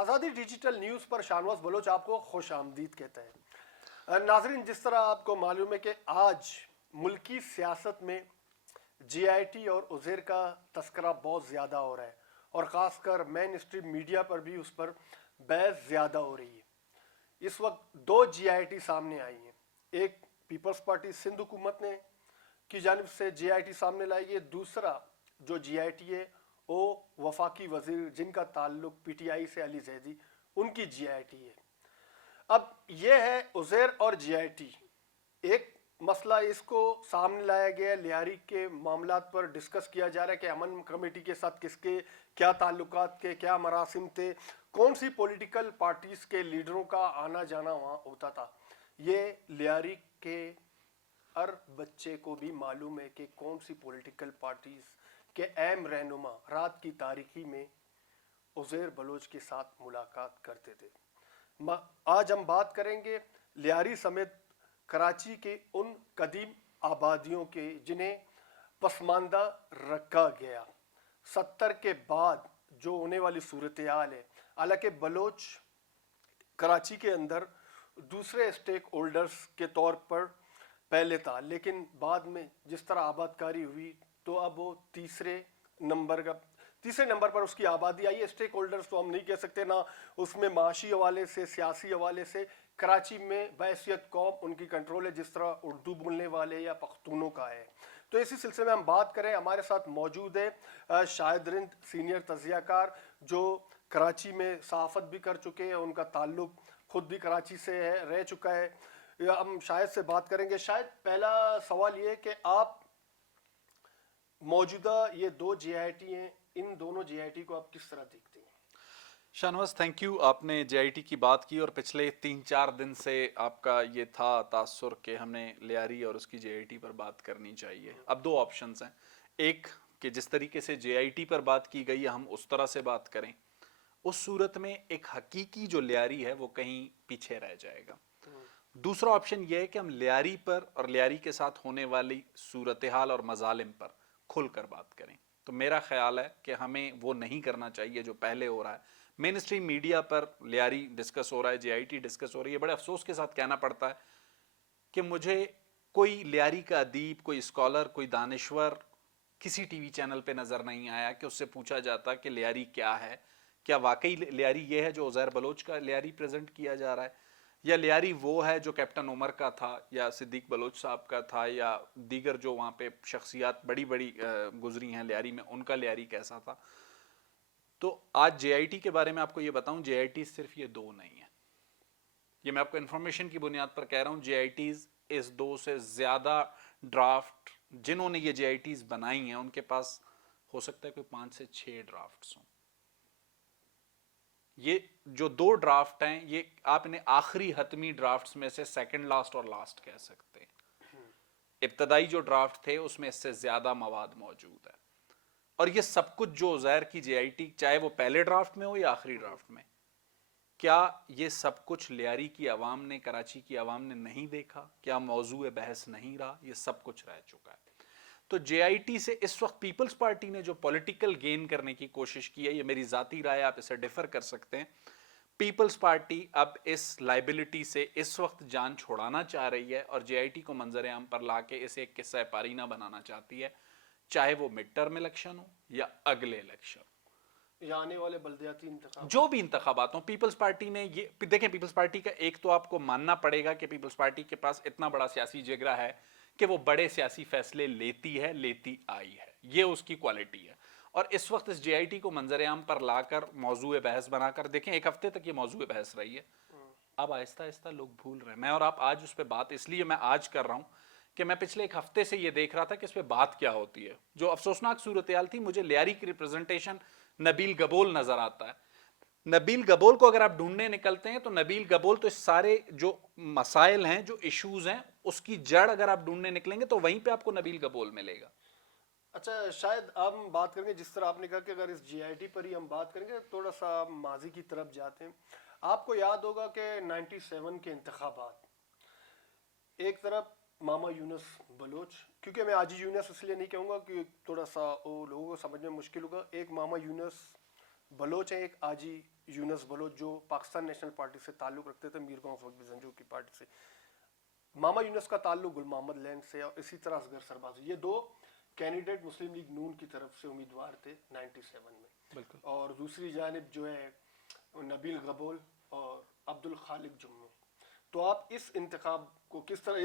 आज़ादी digital news पर Shahnawaz Bloch आपको खुश आमदीद कहते हैं। नाजरीन, जिस तरह आपको मालूम है कि आज मुल्की सियासत में GIT और उज़ैर का तस्करा बहुत ज़्यादा हो रहा है और ख़ासकर मेन स्ट्रीम मीडिया पर भी उस पर बहस ज़्यादा हो रही है। इस वक्त दो GIT सामने आई हैं। एक पीपल्स पार्टी सिंध हुकूमत ने की जानिब से GIT सामने लाई है, दूसरा जो GIT है वो वफाकी वजीर जिनका ताल्लुक PTI से अली जैदी उनकी GIT है। अब यह है उज़ैर और GIT। एक मसला इसको सामने लाया गया, लियारी के मामलात पर डिस्कस किया जा रहा है कि अमन कमेटी के साथ किसके क्या ताल्लुकात के क्या मरासिम थे, कौन सी पॉलिटिकल पार्टीज के लीडरों का आना जाना वहाँ होता था। ये लियारी के हर बच्चे को भी मालूम है कि कौन सी पॉलिटिकल पार्टीज के अहम रहनुमा रात की तारीकी में उज़ैर बलोच के साथ मुलाकात करते थे। आज हम बात करेंगे लियारी समेत कराची के उन कदीम आबादियों के जिन्हें पसमानदा रखा गया। 70 के बाद जो होने वाली सूरत हाल है, हालांकि बलोच कराची के अंदर दूसरे स्टेक होल्डर्स के तौर पर पहले था, लेकिन बाद में जिस तरह आबादकारी हुई तो अब वो तीसरे नंबर पर उसकी आबादी आई है। स्टेक होल्डर्स तो हम नहीं कह सकते, ना उसमें माशी हवाले से सियासी हवाले से कराची में बहैसियत कौम उनकी कंट्रोल है जिस तरह उर्दू बोलने वाले या पख्तूनों का है। तो इसी सिलसिले में हम बात करें, हमारे साथ मौजूद है शाहिद रिंद, सीनियर तजियाकार जो कराची में सहाफ़त भी कर चुके हैं, उनका ताल्लुक खुद भी कराची से है, रह चुका है। हम शाहिद से बात करेंगे। शायद पहला सवाल ये कि आप मौजूदा ये दो GIT हैं, इन दोनों GIT को आप किस तरह देखते हैं? Shahnawaz, thank you. आपने GIT की बात की और पिछले 3-4 दिन से आपका ये था तासुर कि हमने लियारी और उसकी GIT पर बात करनी चाहिए। अब दो ऑप्शंस हैं, एक कि जिस तरीके से GIT पर बात की गई है हम उस तरह से बात करें, उस सूरत में एक हकीकी जो लियारी है वो कहीं पीछे रह जाएगा। दूसरा ऑप्शन ये है कि हम लियारी पर और लियारी के साथ होने वाली सूरत हाल और मजालिम पर खुलकर बात करें। तो मेरा ख्याल है कि हमें वो नहीं करना चाहिए जो पहले हो रहा है। मेन स्ट्रीम मीडिया पर लियारी डिस्कस हो रहा है, GIT डिस्कस हो रही है। बड़े अफसोस के साथ कहना पड़ता है कि मुझे कोई लियारी का अदीब, कोई स्कॉलर, कोई दानिश्वर किसी TV चैनल पे नजर नहीं आया कि उससे पूछा जाता कि लियारी क्या है, क्या वाकई लियारी ये है जो उज़ैर बलोच का लियारी प्रेजेंट किया जा रहा है, या लियारी वो है जो कैप्टन उमर का था या सिद्दीक बलोच साहब का था या दीगर जो वहाँ पे शख्सियात बड़ी बड़ी गुजरी हैं लियारी में, उनका लियारी कैसा था। तो आज GIT के बारे में आपको ये बताऊं, GIT सिर्फ ये दो नहीं है, ये मैं आपको इन्फॉर्मेशन की बुनियाद पर कह रहा हूं। GITs इस दो से ज्यादा ड्राफ्ट जिन्होंने ये GITs बनाई हैं उनके पास हो सकता है कोई 5 से 6 ड्राफ्ट्स हों। ये जो दो ड्राफ्ट हैं ये आप इन्हें आखिरी हतमी ड्राफ्ट्स में से सेकंड लास्ट और लास्ट कह सकते हैं। इब्तदाई जो ड्राफ्ट थे उसमें इससे ज्यादा मवाद मौजूद है, और ये सब कुछ जो उज़ैर की GIT चाहे वो पहले ड्राफ्ट में हो या आखिरी ड्राफ्ट में, क्या ये सब कुछ लियारी की आवाम ने, कराची की आवाम ने नहीं देखा? क्या मौजूए बहस नहीं रहा? ये सब कुछ रह चुका है। तो GIT से इस वक्त पीपल्स पार्टी ने जो पॉलिटिकल गेन करने की कोशिश की है, ये मेरी जाती राय, आप इसे डिफर कर सकते हैं, पीपल्स पार्टी अब इस लाइबिलिटी से इस वक्त जान छुड़ाना चाह रही है और GIT को मंजर आम पर लाके इसे एक किस्सा पारीना बनाना चाहती है, चाहे वो मिड टर्म इलेक्शन हो या अगले इलेक्शन या आने वाले बल्दियाती इंतखाब, जो भी इंतखाबात हो। पीपल्स पार्टी ने ये देखें, पीपल्स पार्टी का एक तो आपको मानना पड़ेगा कि पीपल्स पार्टी के पास इतना बड़ा सियासी जिगरा है कि वो बड़े सियासी फैसले लेती है, लेती आई है, ये उसकी क्वालिटी है। और इस वक्त इस GIT को मंजर आम पर लाकर मौजूए बहस बनाकर, देखें एक हफ्ते तक ये मौजूए बहस रही है, अब आहिस्ता आहिस्ता लोग भूल रहे हैं। मैं और आप आज उस पर बात इसलिए मैं आज कर रहा हूं कि मैं पिछले एक हफ्ते से ये देख रहा था कि इस पर बात क्या होती है। जो अफसोसनाक सूरत हाल थी, मुझे लियारी की रिप्रेजेंटेशन नबील गबोल नजर आता है। नबील गबोल को अगर आप ढूंढने निकलते हैं तो नबील गबोल तो इस सारे जो मसाइल हैं, जो इश्यूज हैं, उसकी जड़ अगर आप ढूंढने निकलेंगे तो वहीं पे आपको नबील गबोल मिलेगा। अच्छा शायद हम बात करेंगे, जिस तरह आपने कहा कि अगर इस GIT पर ही हम बात करेंगे, थोड़ा सा माजी की तरफ जाते हैं। आपको याद होगा कि 97 के इंतखाबात, एक तरफ मामा यूनुस बलोच, क्योंकि मैं आजी यूनुस इसलिए नहीं कहूँगा कि थोड़ा सा वो लोगों को समझ में मुश्किल होगा, एक मामा यूनुस बलोच है, एक आजी यूनुस बलोच जो पाकिस्तान नेशनल पार्टी से ताल्लुक़ रखते थे, मीरगांव वक्त जंजू की पार्टी से, मामा यूनुस का ताल्लुक गुल मोहम्मद लैंड से, और इसी तरह असगर सरबाजी, ये दो कैंडिडेट मुस्लिम लीग नून की तरफ से उम्मीदवार थे 97 में। बिल्कुल। और दूसरी जानिब जो है नबील गबोल और अब्दुल खालिक जुम्मू। तो आप इस इंतखाब को किस तरह,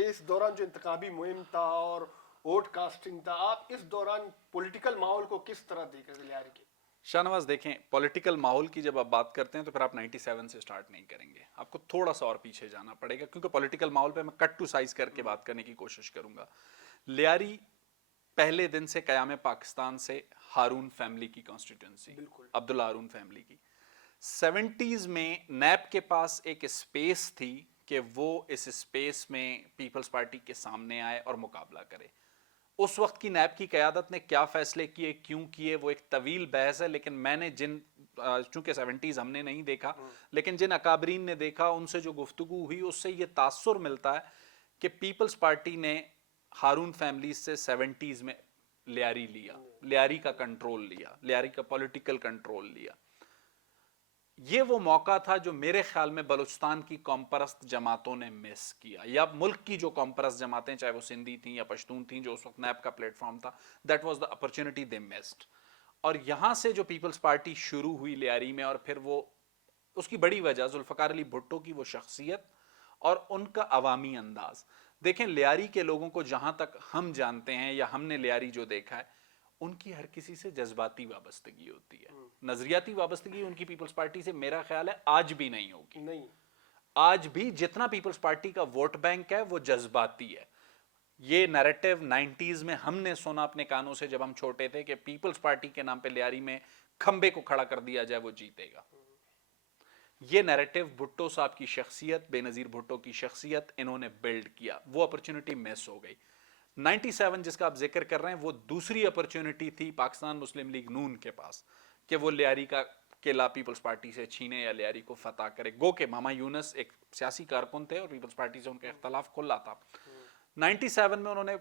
इस दौरान जो इंतखाबी मुहिम था और वोट कास्टिंग था, आप इस दौरान पॉलिटिकल माहौल को किस तरह देख रहे थे लियारी के? शाहनवाज देखें, पॉलिटिकल माहौल की जब आप बात करते हैं तो फिर आप 97 से स्टार्ट नहीं करेंगे, आपको थोड़ा सा और पीछे जाना पड़ेगा, क्योंकि पॉलिटिकल माहौल पे मैं कट टू साइज करके बात करने की कोशिश करूंगा। लियारी पहले दिन से कयाम पाकिस्तान से हारून फैमिली की कॉन्स्टिट्यूंसी, अब्दुल्ला हारून फैमिली की। 70s में नैब के पास एक स्पेस थी कि वो इस स्पेस में पीपल्स पार्टी के सामने आए और मुकाबला करे। उस वक्त की नैब की क़यादत ने क्या फैसले किए, क्यों किए, वो एक तवील बहस है, लेकिन मैंने चूंकि 70s हमने नहीं देखा, लेकिन जिन अकाबरीन ने देखा, उनसे जो गुफ्तगू हुई, उससे ये तासुर मिलता है कि पीपल्स पार्टी ने हारून फैमिली से 70s में लियारी लिया, लियारी का कंट्रोल लिया, लियारी का पॉलिटिकल कंट्रोल लिया। ये वो मौका था जो मेरे ख्याल में बलूचिस्तान की कॉमपरस्त जमातों ने मिस किया, या मुल्क की जो कॉमपरस्त जमातें, चाहे वो सिंधी थी या पश्तून थी, जो उस वक्त नैब का प्लेटफॉर्म था, that was the opportunity they missed. और यहां से जो पीपल्स पार्टी शुरू हुई लियारी में, और फिर वो उसकी बड़ी वजह जुल्फकार अली भुट्टो की वो शख्सियत और उनका अवामी अंदाज। देखें, लियारी के लोगों को जहां तक हम जानते हैं या हमने लियारी जो देखा है, उनकी हर किसी से जज्बाती वाबस्तगी होती है। नजरियाती वाबस्तगी उनकी पीपल्स पार्टी से मेरा ख्याल है आज भी नहीं होगी। नहीं, आज भी जितना पीपल्स पार्टी का वोट बैंक है वो जज्बाती है। ये नैरेटिव 90s में हमने सुना अपने कानों से जब हम छोटे थे कि पीपल्स पार्टी के नाम पे लियारी में खंबे को खड़ा कर दिया जाए, वो जीतेगा। ये नैरेटिव भुट्टो साहब की शख्सियत, बेनजीर भुट्टो की शख्सियत, इन्होंने बिल्ड किया, वो अपॉर्चुनिटी मिस हो गई। 97 जिसका आप जिक्र कर रहे हैं, वो दूसरी अपॉर्चुनिटी थी पाकिस्तान मुस्लिम लीग नून के पास कि वो लियारी का किला पीपल्स पार्टी से छीने या लियारी को फतह करे। गो के मामा यूनुस एक सियासी कारकुन थे और पीपल्स पार्टी से उनका इख्तलाफ खुला था। 97 में उन्होंने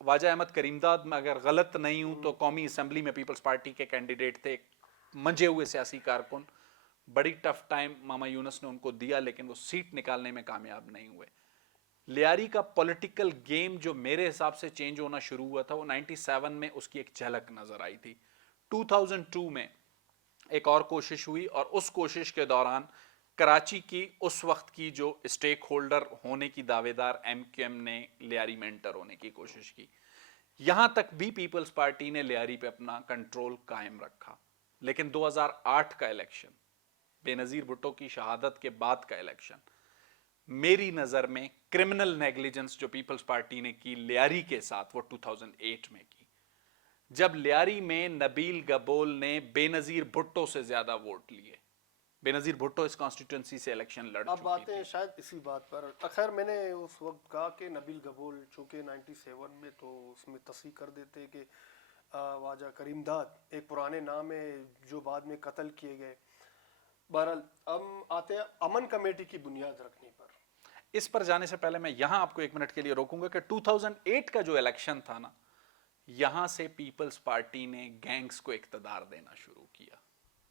वाजा अहमद करीमदाद में, अगर गलत नहीं हूं तो कौमी असम्बली में पीपल्स पार्टी के कैंडिडेट थे, मंजे हुए सियासी कारकुन। बड़ी टफ टाइम मामा यूनुस ने उनको दिया, लेकिन वो सीट निकालने में कामयाब नहीं हुए। लियारी का पॉलिटिकल गेम जो मेरे हिसाब से चेंज होना शुरू हुआ था, वो 97 में उसकी एक झलक नजर आई थी। 2002 में एक और कोशिश हुई, और उस कोशिश के दौरान कराची की उस वक्त की जो स्टेक होल्डर होने की दावेदार MQM ने लियारी में एंटर होने की कोशिश की। यहां तक भी पीपल्स पार्टी ने लियारी पे अपना कंट्रोल कायम रखा, लेकिन 2008 का इलेक्शन, बेनजीर भुट्टो की शहादत के बाद का इलेक्शन, मेरी नजर में क्रिमिनल नेग्लिजेंस जो पीपल्स पार्टी ने की लियारी के साथ, वो 2008 में की, जब लियारी में नबील गबोल ने बेनजीर भुट्टो से ज्यादा वोट लिए। बेनजीर भुट्टो इस कॉन्स्टिट्यूंसी से इलेक्शन लड़ अब चुकी बातें थी। शायद इसी बात पर। खैर, मैंने उस वक्त कहा कि नबील गबोल चूंकि 97 में, तो उसमें तस्हीह कर देते कि वाजा करीमदाद एक पुराने नाम है जो बाद में कत्ल किए गए। बहरहाल हम आते हैं अमन कमेटी की बुनियाद रखने पर। इस पर जाने से पहले मैं यहां आपको एक मिनट के लिए रोकूंगा कि 2008 का जो इलेक्शन था ना, यहां से पीपल्स पार्टी ने गैंग्स को इक्तदार देना शुरू किया।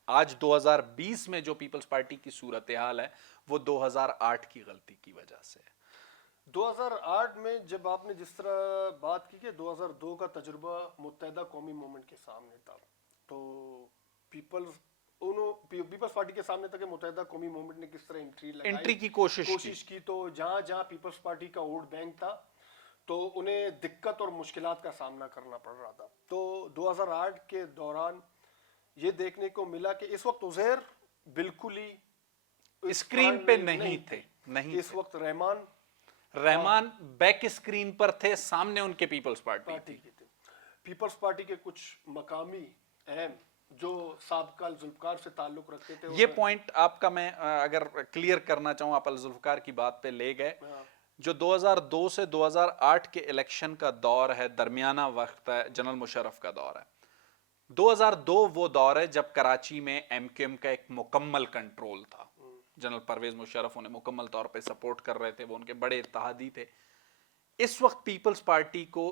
आज 2020 में जो पीपल्स पार्टी की सूरत हाल है, वो 2008 की गलती की वजह से है। 2008 में जब आपने जिस तरह बात की कि 2002 का तजुर्बा मुत्तहिदा कौमी मूवमेंट के सामने था, तो पीपल्स पार्टी के सामने था कि मुत्तहिदा कौमी मूवमेंट ने किस तरह एंट्री की कोशिश की। तो जहां जहां पीपल्स पार्टी का वोट बैंक था, तो उन्हें दिक्कत और मुश्किलात का सामना करना पड़ रहा था। तो 2008 के दौरान ये देखने को मिला कि इस वक्त उज़ैर बिल्कुल ही स्क्रीन पे नहीं थे। इस वक्त रहमान बैक स्क्रीन पर थे, सामने उनके पीपल्स पार्टी थी। पीपल्स पार्टी के कुछ मकामी अहम जो साबका जुल्फकार से ताल्लुक रखते थे, ये पॉइंट आपका मैं अगर क्लियर करना चाहूं, आप जुल्फकार की बात पे ले गए। जो 2002 से 2008 के इलेक्शन का दौर है, दरमियाना वक्त है, जनरल मुशर्रफ का दौर है। 2002 वो दौर है जब कराची में MQM का एक मुकम्मल कंट्रोल था। जनरल परवेज मुशर्रफ उन्हें मुकम्मल तौर पे सपोर्ट कर रहे थे, वो उनके बड़े इत्तेहादी थे। इस वक्त पीपल्स पार्टी को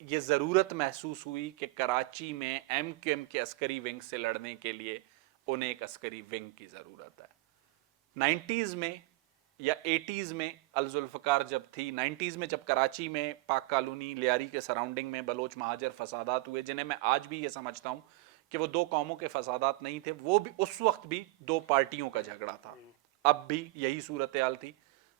ये ज़रूरत महसूस हुई कि कराची में MQM के अस्करी विंग से लड़ने के लिए उन्हें एक अस्करी विंग की जरूरत है। 90s में या 80s में अल-जुल्फ़कार जब थी, 90s में जब कराची में पाक कॉलोनी लियारी के सराउंडिंग में बलोच महाजर फसादात हुए, जिन्हें मैं आज भी ये समझता हूं कि वो दो कौमों के फसादात नहीं थे, वो भी उस वक्त भी दो पार्टियों का झगड़ा था, अब भी यही सूरत हाल थी।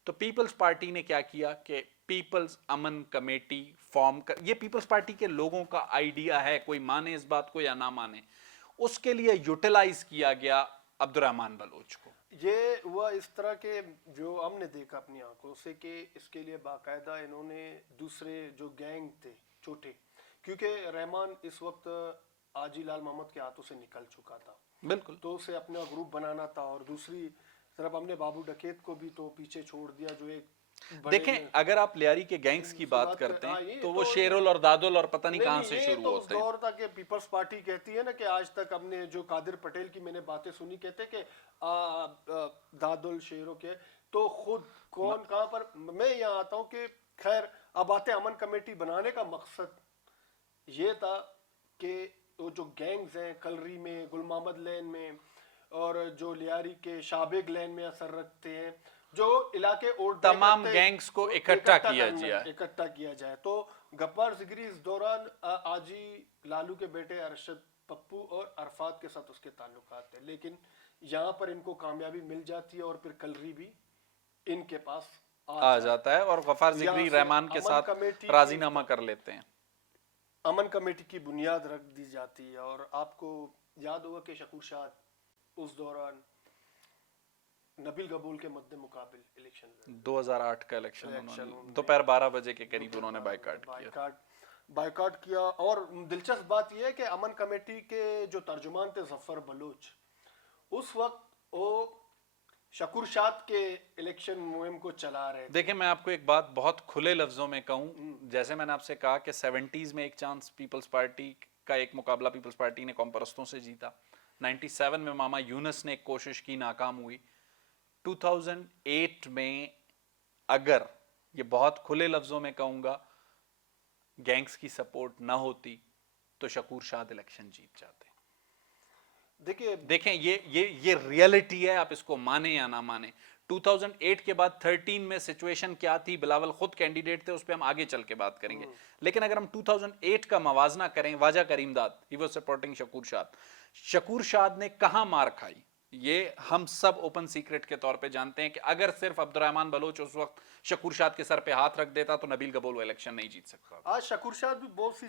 तो पीपल्स पार्टी ने क्या किया कि पीपल्स अमन कमेटी फॉर्म कर, ये पीपल्स पार्टी के लोगों का आइडिया है, कोई माने इस बात को या ना माने, उसके लिए यूटिलाइज किया गया अब्दुर्रहमान बलोच को। ये हुआ इस तरह के जो हमने देखा अपनी आंखों से कि इसके लिए बाकायदा इन्होंने दूसरे जो गैंग थे छोटे, क्योंकि रहमान इस वक्त आजी लाल मोहम्मद के हाथों से निकल चुका था, बिल्कुल, तो उसे अपना ग्रुप बनाना था, और दूसरी तरफ हमने बाबू डकैत को भी तो पीछे छोड़ दिया जो एक देखें अगर आप लियारी के गैंग्स की बात करते हैं तो वो शेरुल और दादुल और पता नहीं कहां से शुरू तो होते हैं। उस दौर तक ये पीपल्स पार्टी कहती है ना कि आज तक हमने जो कादिर पटेल की मैंने बातें सुनी, कहते कि दादुल शेरों के तो खुद कौन कहां पर। मैं यहाँ आता हूँ कि खैर अब आते अमन कमेटी बनाने का मकसद ये था कि वो जो गैंग्स हैं कलरी में, गुल मोहम्मद लैन में और जो लियारी के शाबेग लैन में असर रखते हैं, जो इलाके और तमाम गैंग्स को इकट्ठा किया जाए। तो गफ्फार जिगरी इस दौरान आजी लालू के बेटे अरशद पप्पू और अरफात के साथ उसके ताल्लुकात थे, लेकिन यहाँ पर इनको कामयाबी मिल जाती है और फिर कलरी भी इनके पास आ जाता है और गफ्फार जिगरी रहमान के साथ राजीनामा कर लेते हैं। अमन कमेटी की बुनियाद रख दी जाती है। और आपको याद होगा कि शकूर शाह उस दौरान नबील गबूल के मद्दे मुकाबिल इलेक्शन 2008 का इलेक्शन दोपहर 12 बजे के करीब उन्होंने बाइकाट किया। और दिलचस्प बात यह है कि अमन कमेटी के जो तर्जुमान थे जफर बलोच, उस वक्त वो शकूर शाद के इलेक्शन मुहिम को चला रहे थे। देखिए मैं आपको एक बात बहुत खुले लफ्जों में कहूं, जैसे मैंने आपसे कहा कि 70s में एक चांस पीपल्स पार्टी का एक मुकाबला पीपल्स पार्टी ने कॉमपरस्तों से जीता, 97 में मामा यूनुस ने एक कोशिश की, नाकाम हुई, 2008 में अगर ये बहुत खुले लफ्जों में कहूंगा गैंग्स की सपोर्ट ना होती तो शकूर शाह इलेक्शन जीत जाते। देखें ये रियलिटी है, आप इसको माने या ना माने। 2008 के बाद 13 में सिचुएशन क्या थी, बिलावल खुद कैंडिडेट थे, उस पर हम आगे चल के बात करेंगे, लेकिन अगर हम 2008 का मवाजना करें, Khwaja Karimdad he was supporting Shakoor Shah, Shakoor Shah ने कहां मार खाई ये हम सब ओपन सीक्रेट के तौर पे जानते हैं कि अगर सिर्फ अब्दुर्रहमान बलोच उस वक्त शकूर शाह के सर पे हाथ रख देता तो नबील गबूल वो इलेक्शन नहीं जीत सकता। आज शकूर शाह भी बहुत सी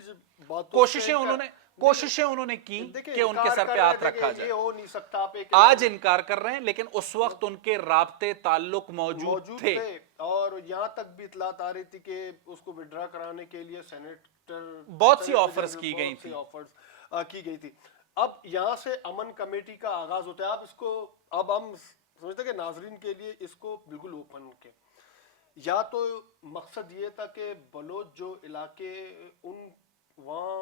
कोशिशें उन्होंने की कि उनके सर पे हाथ रखा जाए, हो नहीं सकता, आप आज इनकार कर रहे हैं, लेकिन उस वक्त उनके राब्ते ताल्लुक मौजूद थे। और यहाँ तक भी इतलात आ रही थी कि उसको विड्रा कराने के लिए सेनेटर बहुत सी ऑफर्स की गई थी। अब यहाँ से अमन कमेटी का आगाज होता है। आप इसको अब हम समझते हैं कि नाजरीन के लिए इसको बिल्कुल ओपन के, या तो मकसद ये था कि बलोच जो इलाके उन वहाँ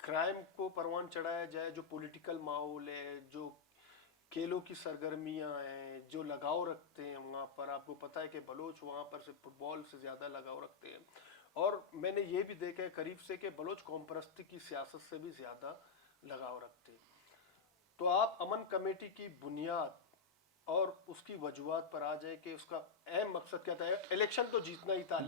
क्राइम को परवान चढ़ाया जाए, जो पॉलिटिकल माहौल है, जो खेलों की सरगर्मियाँ हैं, जो लगाव रखते हैं वहाँ पर। आपको पता है कि बलोच वहाँ पर से फुटबॉल से ज़्यादा लगाव रखते हैं, और मैंने ये भी देखा है करीब से कि बलोच कौम परस्ती की सियासत से भी ज़्यादा लगाव रखते। तो आप अमन कमेटी की बुनियाद और उसकी वजूहात पर आ जाए कि उसका अहम मकसद क्या था। इलेक्शन तो जीतना ही था।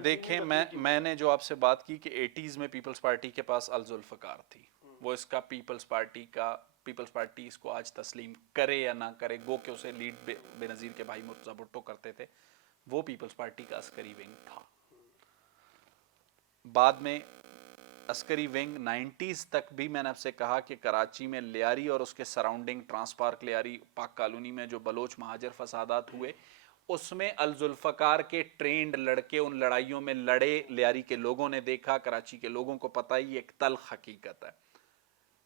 देखें मैंने जो आपसे बात की कि 80s में पीपल्स पार्टी के पास अल-जुल्फ़कार थी, वो इसका पीपल्स पार्टी इसको आज तस्लीम करे या ना करे, गो के उसे लीड बेनज़ीर के भाई मुर्तज़ा भुट्टो करते थे, वो पीपल्स पार्टी का अस्करी विंग था। बाद में अस्करी विंग 90s तक भी मैंने आपसे कहा कि कराची में लियारी और उसके सराउंडिंग ट्रांसपार्क लियारी पाक कॉलोनी में जो बलोच महाजर फसादात हुए, उसमें अल-जुल्फ़कार के ट्रेंड लड़के उन लड़ाइयों में लड़े, लियारी के लोगों ने देखा, कराची के लोगों को पता ही एक तल्ख हकीकत है।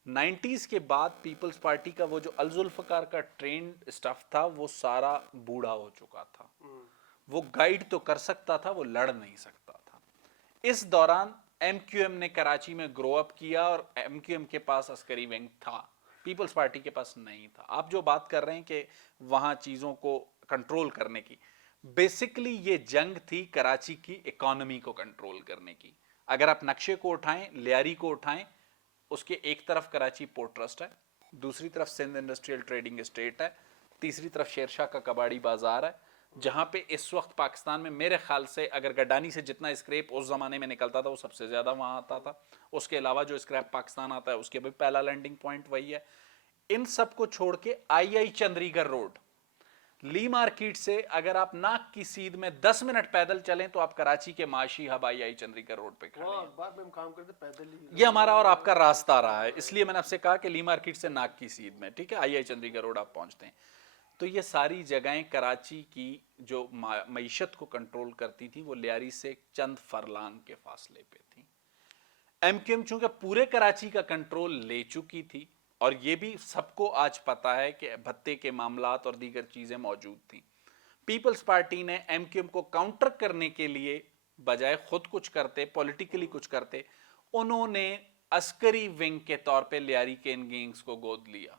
90s के बाद पीपल्स पार्टी का वो जो अल-जुल्फ़कार का ट्रेंड स्टफ था वो सारा बूढ़ा हो चुका था, वो गाइड तो कर सकता था, वो लड़ नहीं सकता था। इस दौरान MQM ने कराची में ग्रो अप किया और MQM के पास अस्करी विंग था, पीपल्स पार्टी के पास नहीं था। आप जो बात कर रहे हैं कि वहां चीजों को कंट्रोल करने की, बेसिकली ये जंग थी कराची की इकोनॉमी को कंट्रोल करने की। अगर आप नक्शे को उठाएं, लियारी को उठाएं, उसके एक तरफ कराची पोर्ट ट्रस्ट है, दूसरी तरफ सिंध इंडस्ट्रियल ट्रेडिंग एस्टेट है, तीसरी तरफ शेरशाह का कबाड़ी बाजार है, जहां पे इस वक्त पाकिस्तान में मेरे ख्याल से अगर गड्डानी से जितना स्क्रैप उस जमाने में निकलता था वो सबसे ज्यादा वहां आता था। उसके अलावा जो स्क्रैप पाकिस्तान आता है उसके भी पहला लैंडिंग पॉइंट वही है। इन सब को छोड़ के आई चंद्रीगढ़ रोड, ली मार्केट से अगर आप नाक की सीध में 10 मिनट पैदल चलें तो आप कराची के माशी हब आई चंद्रीगढ़ रोड पे खड़े वहाँ हैं। अखबार में हम काम करते पैदल ही। ये हमारा और आपका रास्ता रहा है, इसलिए मैंने आपसे कहा कि ली मार्केट से नाक की सीध में, ठीक है, आई चंद्रीगढ़ रोड आप पहुंचते हैं। तो ये सारी जगहें कराची की जो मईशत को कंट्रोल करती थी वो लियारी से चंद फरलांग के फासले पे थी। एमक्यूएम चूंकि पूरे कराची का कंट्रोल ले चुकी थी, और ये भी सबको आज पता है कि भत्ते के मामलात और दीगर चीजें मौजूद थी, पीपल्स पार्टी ने एमक्यूएम को काउंटर करने के लिए बजाय खुद कुछ करते, पॉलिटिकली कुछ करते, उन्होंने अस्करी विंग के तौर पे लियारी के इन गैंग्स को गोद लिया।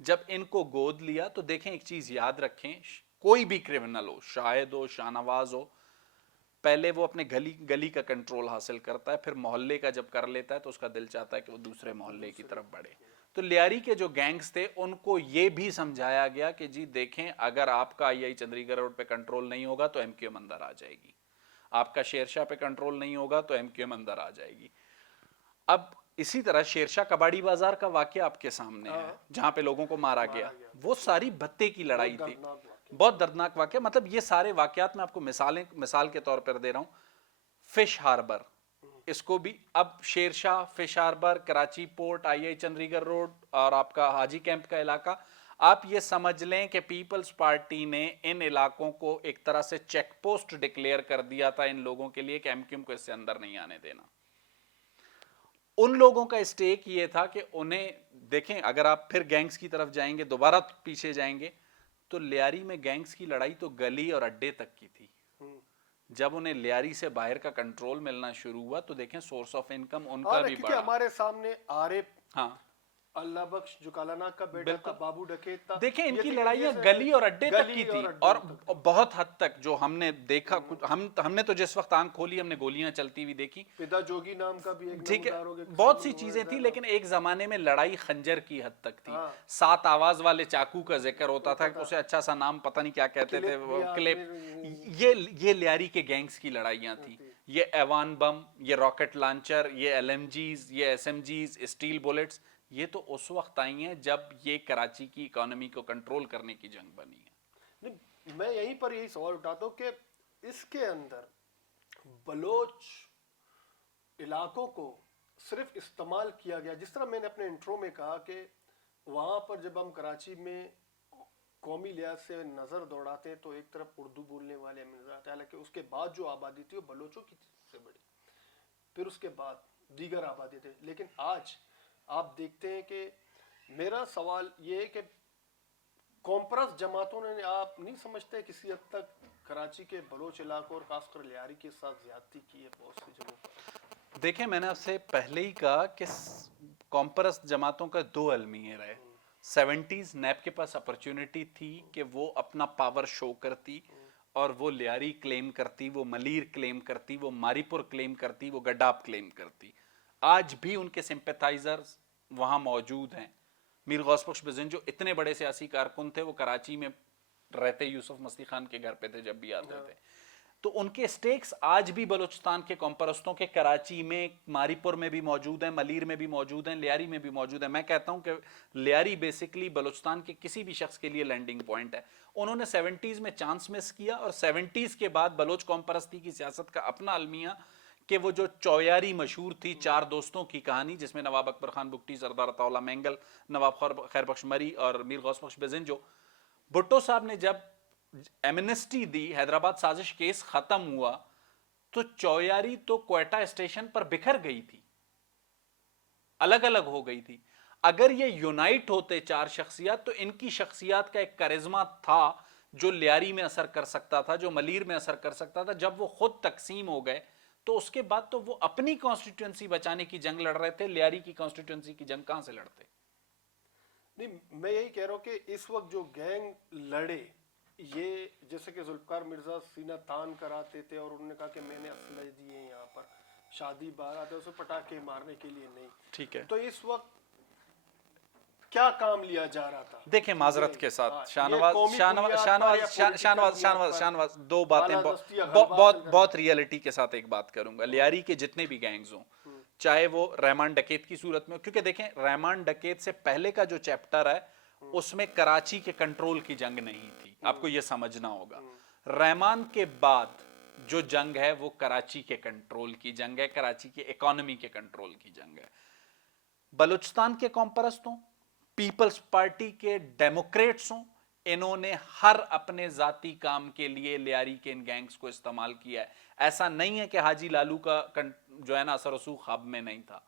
जब इनको गोद लिया तो देखें, एक चीज याद रखें, कोई भी क्रिमिनल हो, शाहिद हो, शाहनवाज हो, पहले वो अपने गली का कंट्रोल हासिल करता है, फिर मोहल्ले का जब कर लेता है तो उसका दिल चाहता है कि वो दूसरे मोहल्ले की तरफ बढ़े। तो लियारी के जो गैंग्स थे उनको ये भी समझाया गया कि जी देखें, अगर आपका आई चंद्रीगढ़ रोड पे कंट्रोल नहीं होगा तो एमक्यूएम अंदर आ जाएगी, आपका शेरशाह पे कंट्रोल नहीं होगा तो एमक्यूएम अंदर आ जाएगी। अब इसी तरह शेरशाह कबाड़ी बाजार का वाकया आपके सामने है, जहां पे लोगों को मारा गया, वो सारी भत्ते की लड़ाई थी, बहुत दर्दनाक वाकया। मतलब ये सारे वाकयात मैं आपको मिसाल के तौर पर दे रहा हूं। फिश हार्बर, इसको भी अब Shershah, fish harbour, Karachi port, I Chundrigar road और आपका हाजी कैंप का इलाका, आप ये समझ लें कि पीपल्स पार्टी ने इन इलाकों को एक तरह से चेक पोस्ट डिक्लेयर कर दिया था इन लोगों के लिए कि एमक्यूएम को इससे अंदर नहीं आने देना। उन लोगों का स्टेक ये था कि उन्हें देखें, अगर आप फिर गैंग्स की तरफ जाएंगे, दोबारा पीछे जाएंगे, तो लियारी में गैंग्स की लड़ाई तो गली और अड्डे तक की थी। जब उन्हें लियारी से बाहर का कंट्रोल मिलना शुरू हुआ तो देखें सोर्स ऑफ इनकम उनका भी बढ़ा। हमारे सामने आरिफ, हाँ, अल्लाह बख्श जो कालानाग का बेटा था, बाबू डकैत था, देखें इनकी लड़ाइयां गली और अड्डे तक की थी, और बहुत हद तक जो हमने देखा, हमने तो जिस वक्त आंख खोली हमने गोलियां चलती हुई देखी, पिता जोगी नाम का भी एक ठीक है, नमूदार हो गया, बहुत सी चीजें थी, लेकिन एक जमाने में लड़ाई खंजर की हद तक थी। 7 आवाज वाले चाकू का जिक्र होता था, उसे अच्छा सा नाम पता नहीं क्या कहते थे, क्लिप। ये लियारी के गैंग्स की लड़ाइयां थी। ये एवान बम, ये रॉकेट लॉन्चर, ये एलएमजीज, ये एसएमजीज, स्टील बुलेट्स, ये तो उस वक्त आई हैं जब ये कराची की इकोनॉमी को कंट्रोल करने की जंग बनी है। मैं यहीं पर यही सवाल उठाता हूं कि इसके अंदर बलोच इलाकों को सिर्फ इस्तेमाल किया गया, जिस तरह मैंने अपने इंट्रो में कहा कि वहां पर जब हम कराची में कौमी लिहाज से नजर दौड़ाते हैं तो एक तरफ उर्दू बोलने वाले हमें नजर आते हैं, हालांकि उसके बाद जो आबादी थी वो बलोचों की सबसे बड़ी, फिर उसके बाद दीगर आबादी थे। लेकिन आज आप देखते हैं कि मेरा सवाल ये है कि कॉम्प्रेस जमातों ने, आप नहीं समझते किसी हद तक कराची के बलोच इलाकों और खासकर लियारी के साथ ज्यादती की है बहुत सी जगहों पर? देखिए, मैंने आपसे पहले ही कहा कि कॉम्प्रेस जमातों का 2 अलमिये रहे। 70s नैब के पास अपॉर्चुनिटी थी कि वो अपना पावर शो करती, और वो लियारी क्लेम करती, वो मलीर क्लेम करती, वो मारीपुर क्लेम करती, वो गड्डाप क्लेम करती। आज भी उनके सिंपैथाइजर्स वहां मौजूद हैं। मीर गौस बख्श बिजन जो इतने बड़े सियासी कारकुन थे, वो कराची में रहते यूसुफ मस्ती खान के घर पे थे जब भी आते थे, तो उनके स्टेक्स आज भी बलूचिस्तान के कॉम्परस्तों के कराची में, मारीपुर में भी मौजूद हैं, मलीर में भी मौजूद हैं, लियारी में भी मौजूद हैं। मैं कहता हूं कि लियारी बेसिकली बलूचिस्तान के किसी भी शख्स के लिए लैंडिंग पॉइंट है। उन्होंने 70s में चांस मिस किया, और 70s के बाद बलोच कॉम्परस्ती की सियासत का अपना अलमिया कि वो जो चौयारी मशहूर थी, 4 दोस्तों की कहानी, जिसमें नवाब अकबर खान बुगटी, सरदार अताउल्लाह मेंगल, नवाब खैर बख्श मरी और मीर गौस बख्श बेज़िंजो, भुट्टो साहब ने जब एमनेस्टी दी, हैदराबाद साजिश केस खत्म हुआ, तो चौयारी तो क्वेटा स्टेशन पर बिखर गई थी, अलग अलग हो गई थी। अगर ये यूनाइट होते 4 शख्सियात, तो इनकी शख्सियात का एक करिश्मा था जो लियारी में असर कर सकता था, जो मलीर में असर कर सकता था। जब वो खुद तकसीम हो गए तो उसके बाद तो वो अपनी कॉन्स्टिट्यूएंसी बचाने की जंग लड़ रहे थे, लियारी की कॉन्स्टिट्यूएंसी की जंग कहां से लड़ते? नहीं, मैं यही कह रहा हूं कि इस वक्त जो गैंग लड़े, ये जैसे कि जुल्फकार मिर्जा सीना तान कराते थे और उन्होंने कहा कि मैंने असलहे दिए यहाँ पर, शादी बारात है उसे पटाखे मारने के लिए नहीं, ठीक है। तो इस वक्त क्या काम लिया जा रहा था? देखिए माजरत के साथ ये शाहनवाज कौमी शाहनवाज बुनियाद पर शाहनवाज या शाह- पॉलिटिकल शाहनवाज बुनियाद शाहनवाज पर शाहनवाज दो बातें बालादस्ती या गलबा हासिल करना? बहुत रियलिटी के साथ एक बात करूंगा। लियारी के जितने भी गैंग्स हों, चाहे वो रहमान डकैत की सूरत में हो, क्योंकि देखें रहमान डकैत से पहले का जो चैप्टर है उसमें कराची के कंट्रोल की जंग नहीं थी, आपको ये समझना होगा। रहमान के बाद जो जंग है वो कराची के कंट्रोल की जंग है, कराची की इकोनॉमी के कंट्रोल की जंग है। बलूचिस्तान के कॉम्परस्त हों, पीपल्स पार्टी के डेमोक्रेट्स हों, इन्होंने हर अपने जाती काम के लिए लियारी के इन गैंग्स को इस्तेमाल किया है। ऐसा नहीं है कि हाजी लालू का जो है ना असर रसूख ख्वाब में नहीं था।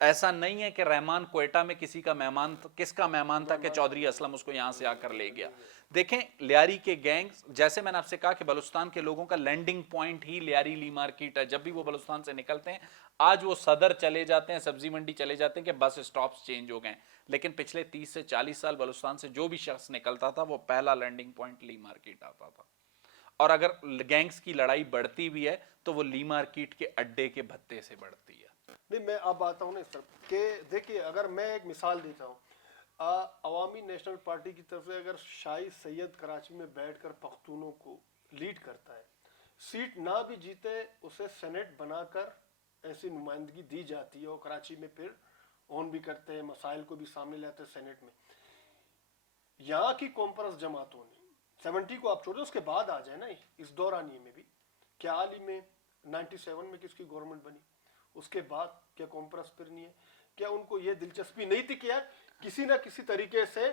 ऐसा नहीं है कि रहमान क्वेटा में किसी का मेहमान, किसका मेहमान था कि चौधरी असलम उसको यहां से आकर ले गया। देखें लियारी के गैंग्स, जैसे मैंने आपसे कहा कि बलूचिस्तान के लोगों का लैंडिंग पॉइंट ही लियारी ली मार्केट है। जब भी वो बलूचिस्तान से निकलते हैं, आज वो सदर चले जाते हैं, सब्जी मंडी चले जाते हैं कि बस स्टॉप्स चेंज हो गए, लेकिन पिछले 30 से 40 साल बलूचिस्तान से जो भी शख्स निकलता था वो पहला लैंडिंग पॉइंट ली मार्केट आता था। और अगर गैंग्स की लड़ाई बढ़ती भी है तो वो ली मार्केट के अड्डे के भत्ते से बढ़ती है। नहीं, मैं अब आता हूँ ना इस तरफ कि देखिए, अगर मैं एक मिसाल देता हूँ, अवामी नेशनल पार्टी की तरफ से अगर शाहिद सैयद कराची में बैठकर पख्तूनों को लीड करता है, सीट ना भी जीते उसे सेनेट बनाकर ऐसी नुमाइंदगी दी जाती है और कराची में फिर ऑन भी करते हैं, मसाइल को भी सामने लाते हैं सेनेट में। यहाँ की कॉम्परस जमातों ने 70 को आप छोड़ो, उसके बाद आ जाए ना, इस दौरानिए में भी क्या हाल ही में 97 में किसकी गवर्नमेंट बनी, उसके बाद क्या कॉम्परस फिर नहीं है? क्या उनको ये दिलचस्पी नहीं थी क्या किसी ना किसी तरीके से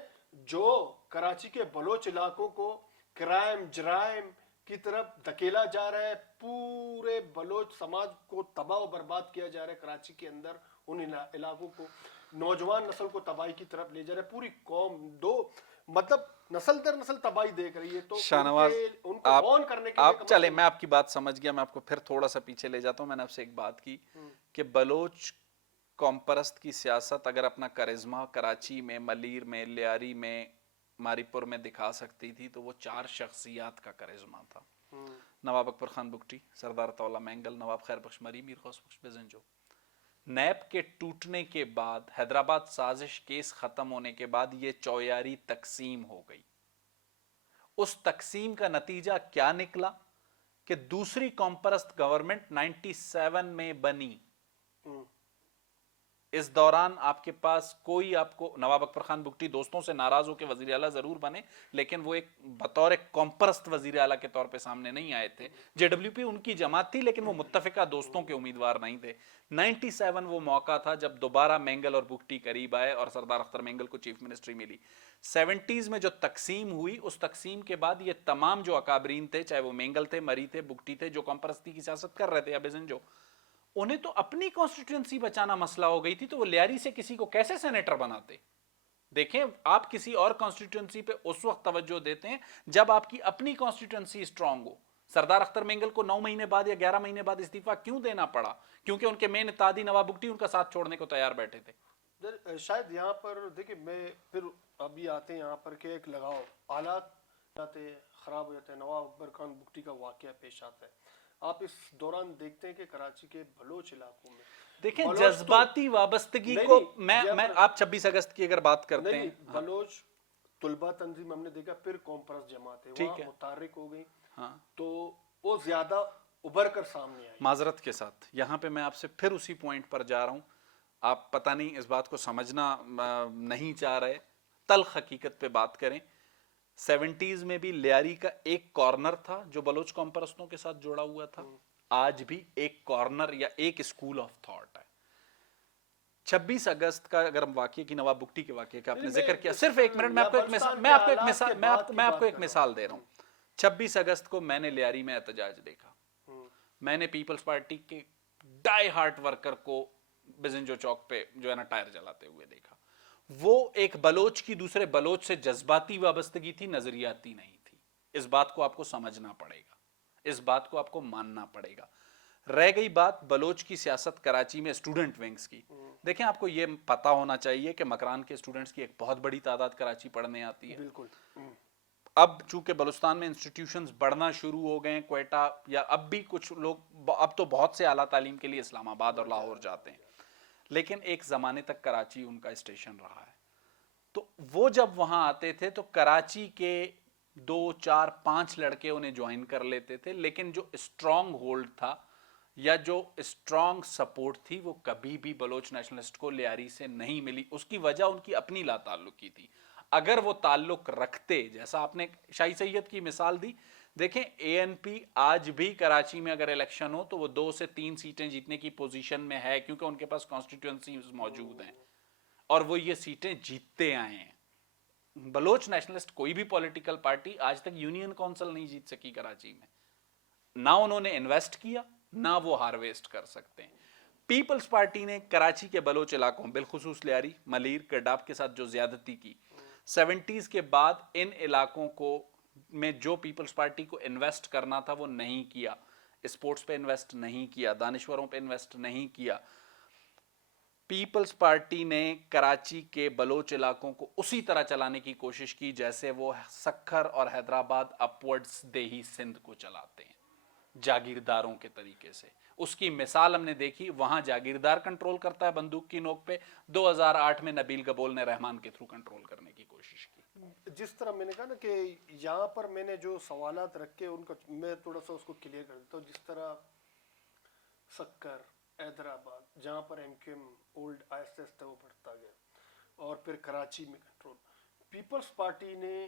जो कराची के बलोच इलाकों को क्राइम जराइम की तरफ धकेला जा रहा है, पूरे बलोच समाज को तबाह और बर्बाद किया जा रहा है कराची के अंदर, उन इलाकों को नौजवान नस्ल को तबाही की तरफ ले जा रहा है, पूरी कौम दो मतलब नस्ल दर नस्ल तबाही देख रही है। तो शाहनवाज उनको आप ऑन करने के आप लिए चले, मैं आपकी बात समझ गया, मैं आपको फिर थोड़ा सा पीछे ले जाता हूं। मैंने आपसे एक बात की कि बलोच कॉम्परस्त की सियासत अगर अपना करिश्मा कराची में, मलीर में, लियारी में, मारीपुर में दिखा सकती थी तो वो 4 शख्सियात का करिश्मा था। नवाब अकबर खान बुगटी, सरदार तौला मैंगल, नवाब खैर बख्श मरी, मीर गौस बख्श बेजंजो। नैब के टूटने के बाद, हैदराबाद साजिश केस खत्म होने के बाद ये चौयारी तकसीम हो गई। उस तकसीम का नतीजा क्या निकला कि दूसरी कॉम्परस्त गवर्नमेंट 97 में बनी। इस दौरान आपके पास कोई, आपको नवाब अकबर खान बुगटी दोस्तों से नाराज होकर वजीर आला जरूर बने, लेकिन वो एक बतौर एक कॉम्परस्त वजीर आला के तौर पे सामने नहीं आए थे। जेडब्ल्यूपी उनकी जमात थी लेकिन वो मुत्तफिका दोस्तों के उम्मीदवार नहीं थे। 97 वो मौका था जब दोबारा मेंगल और बुगटी करीब आए और सरदार अख्तर मेंगल को चीफ मिनिस्ट्री मिली। 70s में जो तकसीम हुई, उस तकसीम के बाद ये तमाम जो अकाबरीन थे, चाहे वो मेंगल थे, मरी थे, बुगटी थे, जो कॉम्परस्ती की सियासत कर रहे थे या बेजंजो, उन्हें तो अपनी कॉन्स्टिट्यूंसी बचाना मसला हो गई थी, तो वो लियारी से किसी को कैसे सेनेटर बनाते? देखें, आप किसी और कॉन्स्टिट्यूंसी पे उस वक्त तवज्जो देते हैं जब आपकी अपनी कॉन्स्टिट्यूंसी स्ट्रांग हो। सरदार अख्तर मेंगल को 9 महीने बाद या 11 महीने बाद इस्तीफा क्यों देना पड़ा? क्योंकि उनके मेन इत्तेहादी नवाब बुगटी उनका साथ छोड़ने को तैयार बैठे थे। शायद यहाँ पर देखिए, मैं फिर अभी आते हैं यहाँ पर कि एक लगाव हालात जाते खराब हो जाते हैं, नवाब अकबर खान बुगटी का वाकया पेश आता है। आप इस दौरान देखते हैं कि कराची के बलोच इलाकों में देखें जज्बाती वाबस्तगी को, मैं आप 26 अगस्त की अगर बात करते हैं, बलोच तुलबा तंजीम हमने देखा, फिर कॉम्परस जमात है वहाँ मुतारिक हो गई, तो वो ज्यादा उभर कर सामने आई। माजरत के साथ यहाँ पे मैं आपसे फिर उसी पॉइंट पर जा रहा हूँ, आप पता नहीं इस बात को समझना नहीं चाह रहे, तल्ख हकीकत पे बात करें। 70s में भी लियारी का एक कॉर्नर था जो बलोच कॉम्परस्तों के साथ जुड़ा हुआ था, आज भी एक कॉर्नर या एक स्कूल ऑफ थॉट है। 26 अगस्त का अगर हम वाकये की, नवाब बुगटी के वाकये का आपने जिक्र किया, सिर्फ एक मिनट, मैं आपको एक मिसाल दे रहा हूँ। 26 अगस्त को मैंने लियारी में एहतजाज देखा, मैंने पीपल्स पार्टी के डाई हार्ट वर्कर को बेजंजो चौक पे जो है ना टायर जलाते हुए देखा। वो एक बलोच की दूसरे बलोच से जज्बाती वाबस्तगी थी, नजरियाती नहीं थी। इस बात को आपको समझना पड़ेगा, इस बात को आपको मानना पड़ेगा। रह गई बात बलोच की सियासत कराची में स्टूडेंट विंग्स की, देखें आपको ये पता होना चाहिए कि मकरान के स्टूडेंट्स की एक बहुत बड़ी तादाद कराची पढ़ने आती है। बिल्कुल। अब चूंकि बलूचिस्तान में इंस्टीट्यूशंस बढ़ना शुरू हो गए, क्वेटा या अब भी कुछ लोग, अब तो बहुत से आला तालीम के लिए इस्लामाबाद और लाहौर जाते हैं, लेकिन एक ज़माने तक कराची उनका स्टेशन रहा है। تو وہ جب وہاں آتے تھے تو کراچی کے 2 4 5 لڑکے انہیں جوائن کر لیتے تھے, لیکن جو اسٹرانگ ہولڈ تھا یا جو اسٹرانگ سپورٹ تھی وہ کبھی بھی بلوچ نیشنلسٹ کو لیاری سے نہیں ملی. اس کی وجہ ان کی اپنی لا تعلقی تھی. اگر وہ تعلق رکھتے, جیسا آپ نے شاہی سید کی مثال دی, دیکھیں اے این پی آج بھی کراچی میں اگر الیکشن ہو تو وہ 2 سے 3 سیٹیں جیتنے کی پوزیشن میں ہے, کیونکہ ان کے پاس کانسٹیٹوئنسیز موجود ہیں اور وہ یہ سیٹیں جیتتے آئے ہیں. بلوچ نیشنلسٹ کوئی بھی پولیٹیکل پارٹی آج تک یونین کونسل نہیں جیت سکی کراچی میں. نہ انہوں نے انویسٹ کیا, نہ وہ ہارویسٹ کر سکتے ہیں. پیپلز پارٹی نے کراچی کے بلوچ علاقوں بالخصوص لیاری, ملیر, کرڈاب کے ساتھ جو زیادتی کی, 70s کے بعد ان علاقوں کو میں جو پیپلز پارٹی کو انویسٹ کرنا تھا وہ نہیں کیا. اسپورٹس پہ انویسٹ نہیں کیا, دانشوروں پہ انویسٹ نہیں کیا. پیپلز پارٹی نے کراچی کے بلوچ علاقوں کو اسی طرح چلانے کی کوشش کی جیسے وہ سکھر اور حیدرآباد اپورڈز دیہی سندھ کو چلاتے ہیں, جاگیرداروں کے طریقے سے. اس کی مثال ہم نے دیکھی, وہاں جاگیردار کنٹرول کرتا ہے بندوق کی نوک پہ. 2008 میں نبیل گبول نے رحمان کے تھرو کنٹرول کرنے کی کوشش کی. جس طرح میں نے کہا نا کہ یہاں پر میں نے جو سوالات رکھے ان کا میں تھوڑا سا اس کو کلیئر کر دیتا ہوں. جس طرح سکر, حیدرآباد, جہاں پر ایم کیو ایم اولڈ آہستہ آہستہ وہ بڑھتا گیا, اور پھر کراچی میں کنٹرول. پیپلز پارٹی نے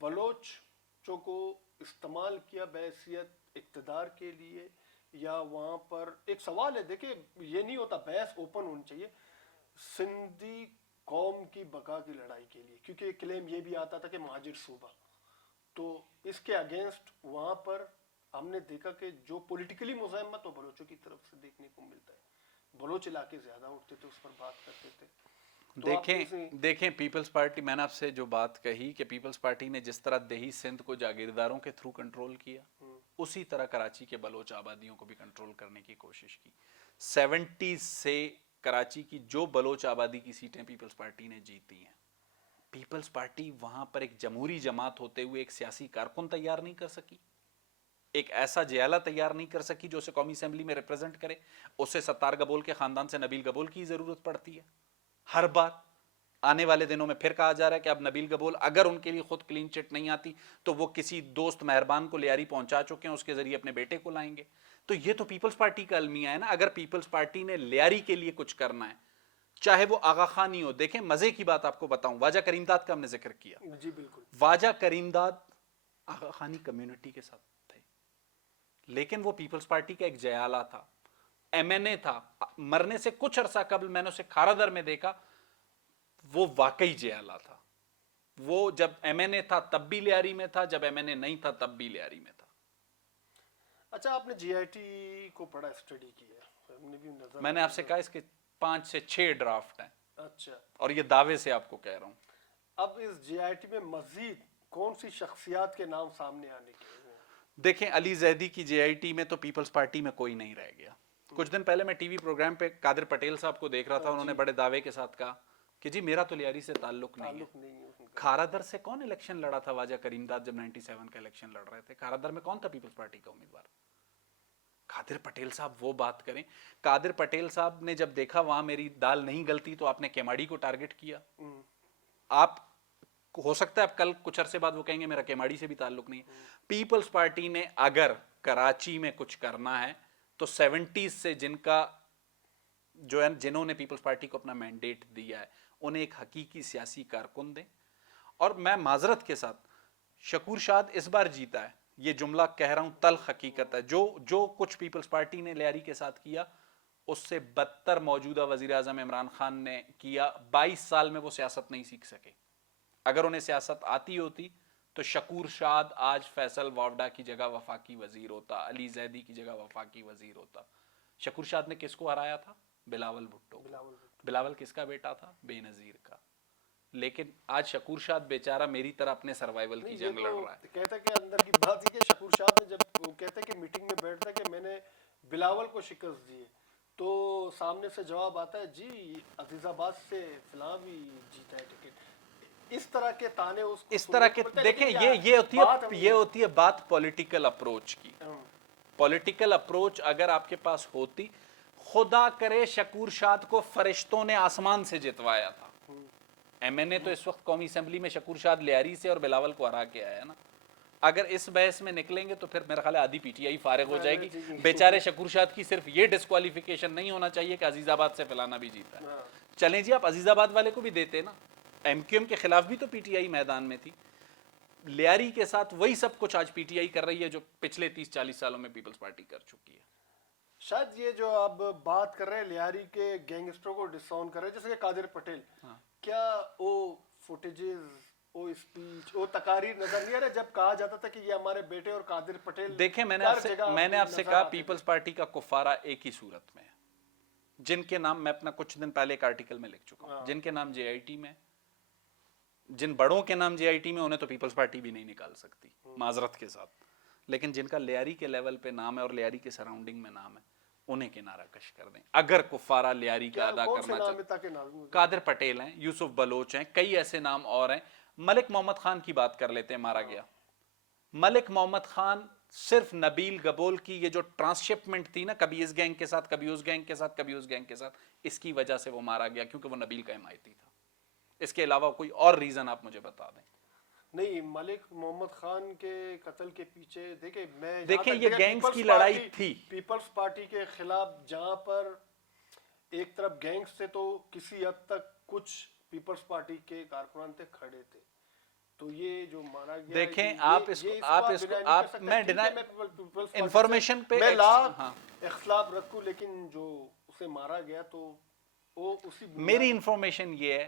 بلوچوں کو استعمال کیا بحیثیت اقتدار کے لیے, یا وہاں پر ایک سوال ہے, دیکھیں یہ نہیں ہوتا, بحث اوپن ہونی چاہیے, سندھی قوم کی بقا کی لڑائی کے لیے, کیونکہ کلیم یہ بھی آتا تھا کہ مہاجر صوبہ, تو اس کے اگینسٹ وہاں پر ہم نے دیکھا کہ جو پولیٹیکلی مزاحمت وہ بلوچوں کی طرف سے دیکھنے کو ملتا ہے. بلوچ علاقے زیادہ اٹھتے تھے, اس پر بات کرتے تھے. دیکھیں پیپلز پارٹی, میں نے آپ سے جو بات کہی کہ پیپلز پارٹی نے جس طرح دیہی سندھ کو جاگیرداروں کے تھرو کنٹرول کیا, اسی طرح کراچی کے بلوچ آبادیوں کو بھی کنٹرول کرنے کی کوشش کی. 70s سے کراچی کی جو بلوچ آبادی کی سیٹیں پیپلز پارٹی نے جیتی ہیں, پیپلز پارٹی وہاں پر ایک جمہوری جماعت ہوتے ہوئے ایک سیاسی کارکن تیار نہیں کر سکی, ایک ایسا جیالہ تیار نہیں کر سکی جو اسے قومی اسمبلی میں ریپرزینٹ کرے. اسے ستار گبول کے خاندان سے نبیل گبول کی ضرورت پڑتی ہے ہر بار. آنے والے دنوں میں پھر کہا جا رہا ہے کہ اب نبیل گبول اگر ان کے لیے خود کلین چٹ نہیں آتی تو وہ کسی دوست مہربان کو لیاری پہنچا چکے ہیں, اس کے ذریعے اپنے بیٹے کو لائیں گے. تو یہ تو پیپلز پارٹی کا المیہ ہے نا. اگر پیپلز پارٹی نے لیاری کے لیے کچھ کرنا ہے, چاہے وہ آغا خان ہی ہو. دیکھیں مزے کی بات آپ کو بتاؤں, واجہ کریم داد کا ہم نے ذکر کیا. جی بالکل, واجہ کریم داد آغا خانی کمیونٹی کے ساتھ تھے, لیکن وہ پیپلز پارٹی کا ایک جیالہ تھا, ایم این اے تھا. مرنے سے کچھ عرصہ قبل میں نے اسے کھارادر میں دیکھا, وہ واقعی جیالہ تھا. وہ جب ایم این اے تھا تب بھی لیاری میں تھا, جب ایم این اے نہیں تھا تب بھی لیاری میں تھا. اچھا آپ نے جی آئی ٹی کو پڑھا, اسٹڈی کیا, ہم نے بھی نظر, میں نے آپ سے کہا اس کے 5 سے 6 ڈرافٹ ہیں. اچھا, اور یہ دعوے سے آپ کو کہہ رہا ہوں. اب اس جی آئی ٹی میں مزید کون سی شخصیات کے نام سامنے آنے کے ہیں؟ دیکھیں علی زیدی کی جے آئی ٹی میں تو پیپلز پارٹی میں کوئی نہیں رہ گیا. کچھ دن پہلے میں ٹی وی پروگرام پہ قادر پٹیل صاحب کو دیکھ رہا تھا, انہوں نے بڑے دعوے کے ساتھ کہا کہ جی میرا تو لیاری سے تعلق نہیں ہے. کھارادر سے کون الیکشن لڑا تھا واجہ کریم داد جب 97 کا الیکشن لڑ رہے تھے؟ کھارادر میں کون تھا پیپلز پارٹی کا امیدوار؟ قادر پٹیل صاحب وہ بات کریں. قادر پٹیل صاحب نے جب دیکھا وہاں میری دال نہیں گلتی تو آپ نے کیماڑی کو ٹارگٹ کیا. آپ ہو سکتا ہے اب کل کچھ عرصے بعد وہ کہیں گے میرا کیماڑی سے بھی تعلق نہیں ہے. پیپلز پارٹی نے اگر کراچی میں کچھ کرنا ہے تو 70s سے جن کا جو ہے جنہوں نے پیپلز پارٹی کو اپنا مینڈیٹ دیا ہے انہیں ایک حقیقی سیاسی کارکن دیں. اور میں معذرت کے ساتھ, شکور شاد اس بار جیتا ہے, یہ جملہ کہہ رہا ہوں, تلخ حقیقت ہے. جو کچھ پیپلز پارٹی نے لیاری کے ساتھ کیا اس سے بدتر موجودہ وزیر اعظم عمران خان نے کیا. 22 سال میں وہ سیاست نہیں سیکھ سکے. اگر انہیں سیاست آتی ہوتی تو شکور شاد آج فیصل وافڈا کی جگہ وفاقی وزیر ہوتا, علی زیدی کی جگہ وفاقی وزیر ہوتا. شکور شاد نے کس کو ہرایا تھا؟ بلاول بھٹو. بلاول کس کا بیٹا تھا؟ بے نظیر کا. لیکن آج شکور شاد بیچارہ میری طرح اپنے سروائیول کی جنگ لڑ رہا ہے. کہتا ہے کہ اندر کی بات یہ کہ شکور شاد نے جب وہ کہتا ہے کہ میٹنگ میں بیٹھتا ہے کہ میں نے بلاول کو شکست دی ہے, تو سامنے سے جواب آتا ہے جی عزیز آباد سے فلاں بھی جیتا ہے ٹکٹ. اس طرح کے تانے اس طرح کے دیکھیں یہ ہوتی ہے بات پولیٹیکل اپروچ کی. پولیٹیکل اپروچ اگر آپ کے پاس ہوتی, خدا کرے شکور شاد کو فرشتوں نے آسمان سے جتوایا تھا, MNA तो इस वक्त कौमी असेंबली में शकूर शाद लियारी से और बिलावल को हरा के आया है ना। अगर इस बहस में निकलेंगे तो फिर मेरा ख्याल है आधी PTI फारिग हो जाएगी। बेचारे शकूर शाद की सिर्फ ये डिस्क्वालिफिकेशन नहीं होना चाहिए कि अजीजाबाद से फलाना भी जीता है। चलें जी, आप अजीजाबाद वाले को भी देते ना, MQM के खिलाफ भी तो PTI मैदान में थी। लियारी के साथ वही सब कुछ आज PTI कर रही है जो पिछले 30-40 सालों में पीपल्स पार्टी कर चुकी है। शायद ये जो आप बात कर रहे हैं लियारी के गैंगस्टरों को डिसऑन कर रहे हैं, जैसे कि कादिर पटेल, क्या वो फुटेजेस, वो स्पीच, वो तकारीर नजर नहीं आ रहा जब कहा जाता था कि ये हमारे बेटे और कादिर पटेल? देखें, मैंने आपसे कहा पीपल्स पार्टी का कुफारा एक ही सूरत में है, जिनके नाम मैं अपना कुछ दिन पहले एक आर्टिकल में लिख चुका हूं, जिनके नाम JIT में, जिन बड़ों के नाम JIT में, उन्हें तो पीपल्स पार्टी भी नहीं निकाल सकती माजरत के साथ, लेकिन जिनका लियारी के लेवल पे नाम है और लियारी के सराउंडिंग में नाम है, उन्हें किनारा कश कर दें। अगर कुफारा लियारी का अदा करना चाहते, कादिर पटेल हैं, यूसुफ बलोच हैं, कई ऐसे नाम और हैं। मलिक मोहम्मद खान की बात कर लेते हैं, मारा गया। मलिक मोहम्मद खान सिर्फ नबील गबोल की ये जो ट्रांसशिपमेंट थी ना, कभी इस गैंग के साथ, कभी उस गैंग के साथ, कभी उस गैंग के साथ, इसकी वजह से वो मारा गया क्योंकि वो नबील का हिमायती था। इसके अलावा कोई और रीजन आप मुझे बता दें? नहीं, मलिक मोहम्मद खान के कत्ल के पीछे देखिए ये गैंग्स की लड़ाई थी, पीपल्स पार्टी के खिलाफ, जहां पर एक तरफ गैंग्स थे तो किसी हद तक कुछ पीपल्स पार्टी के कारकुनान थे, खड़े थे। तो ये जो माना गया, देखें आप मैं इंफॉर्मेशन पे मैं लाख इख्तलाफ रखूं, लेकिन जो उसे मारा गया तो वो उसी, मेरी इंफॉर्मेशन ये है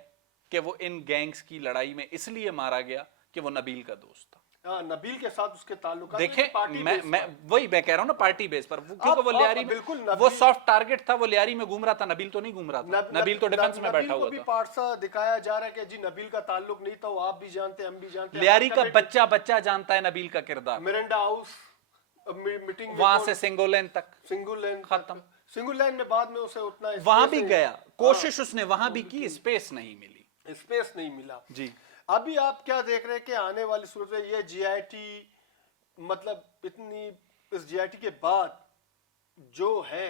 कि वो इन गैंग्स की लड़ाई में इसलिए मारा गया कि वो नबील का दोस्त था। नबील के साथ उसके ताल्लुकात, देखें मैं वही मैं कह रहा हूं ना, पार्टी बेस पर, क्योंकि वो लियारी में वो सॉफ्ट टारगेट था, वो लियारी में घूम रहा था, नबील तो नहीं घूम रहा था, नबील तो डिफेंस में बैठा हुआ था। पार्सा दिखाया जा रहा है कि जी नबील का ताल्लुक नहीं था, वो आप भी जानते हैं, हम भी जानते हैं। लियारी का बच्चा जानता है नबील का किरदार। मिरांडा हाउस मीटिंग, वहां से सिंगोलेन तक, सिंगुलेन खत्म। सिंगुलेन में बाद में उसे उतना वहां भी गया, कोशिश उसने वहां भी की, स्पेस नहीं मिली, स्पेस नहीं मिला जी। अभी आप क्या देख रहे हैं कि आने वाली सूरत में ये JIT, मतलब इतनी इस JIT के बाद जो है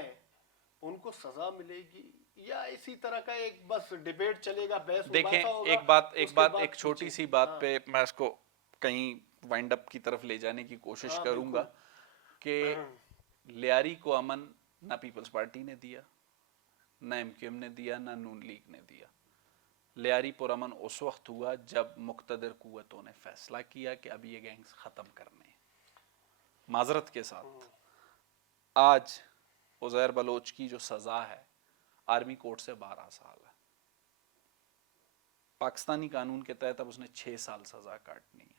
उनको सजा मिलेगी या इसी तरह का एक बस डिबेट चलेगा, बहस? देखें, एक छोटी सी बात पे मैं इसको कहीं वाइंड अप की तरफ ले जाने की कोशिश करूंगा कि लियारी को अमन ना पीपल्स पार्टी ने दिया, ना MQM ने दिया, ना नून लीग ने दिया। लियारी पुरअमन उस वक्त हुआ जब मुक्तदर कुव्वतों ने फैसला किया कि अब ये गैंग्स खत्म करने हैं। माजरत के साथ आज उज़ैर बलोच की जो सजा है आर्मी कोर्ट से 12 साल है, पाकिस्तानी कानून के तहत अब उसने 6 साल सजा काटनी है।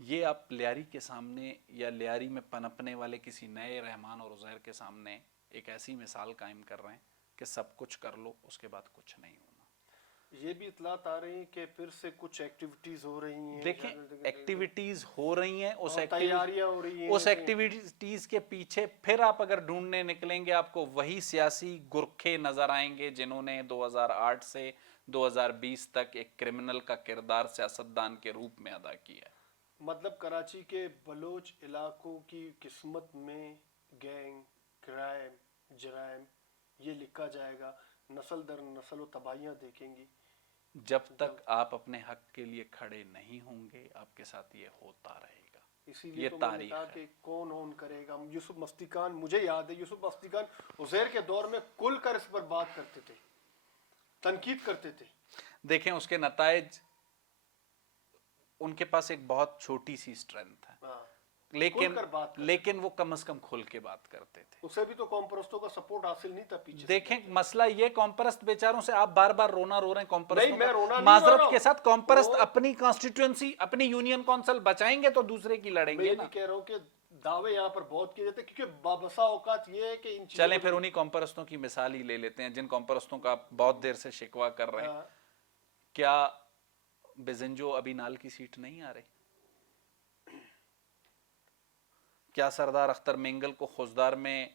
ये आप लियारी के सामने या लियारी में पनपने वाले किसी नए रहमान और उज़ैर के सामने एक ऐसी मिसाल कायम कर रहे हैं कि सब कुछ कर लो, उसके बाद कुछ नहीं होना। ये भी इतलात आ रही है कि फिर से कुछ एक्टिविटीज हो रही हैं। देखें, एक्टिविटीज हो रही हैं, तैयारियां हो रही हैं, उस एक्टिविटीज के पीछे फिर आप अगर ढूंढने निकलेंगे आपको वही सियासी गुरखे नजर आएंगे जिन्होंने 2008 से 2020 तक एक क्रिमिनल का किरदार सियासतदान के रूप में अदा किया। मतलब कराची के बलोच इलाकों की किस्मत में गैंग, क्राइम, जराइम ये लिखा जाएगा, नस्ल दर नस्ल वो तबाहियां देखेंगी। जब तक आप अपने हक के लिए खड़े नहीं होंगे आपके साथ ये होता रहेगा। इसीलिए ये तो तारीख है कि कौन ऑन करेगा। यूसुफ मस्ती खान, मुझे याद है यूसुफ मस्ती खान उज़ैर के दौर में खुल कर इस पर बात करते थे, तनकीद करते थे। देखें उसके नताइज, उनके पास एक बहुत छोटी सी स्ट्रेंथ है, लेकिन वो कम से कम खुल के बात करते थे। उसे भी तो कॉमपरस्तों का सपोर्ट हासिल नहीं था पीछे। देखें मसला ये, कॉमपरस्त बेचारों से आप बार बार रोना रो रहे हैं। कॉमपरस्त माजरत के साथ कॉमपरस्त अपनी कॉन्स्टिट्यूएंसी, अपनी यूनियन काउंसिल बचाएंगे तो दूसरे की लड़ेंगे ना। मैं कह रहा हूं कि दावे यहाँ पर बहुत किए जाते क्योंकि बसा औकात ये है कि इन चलें फिर उन्हीं कॉमपरस्तों की मिसाल ही ले लेते हैं जिन कॉमपरस्तों का आप बहुत देर से शिकवा कर रहे हैं। क्या बेजंजो अभी नाल की सीट नहीं आ रही? क्या सरदार अख्तर मेंगल को खुजदार में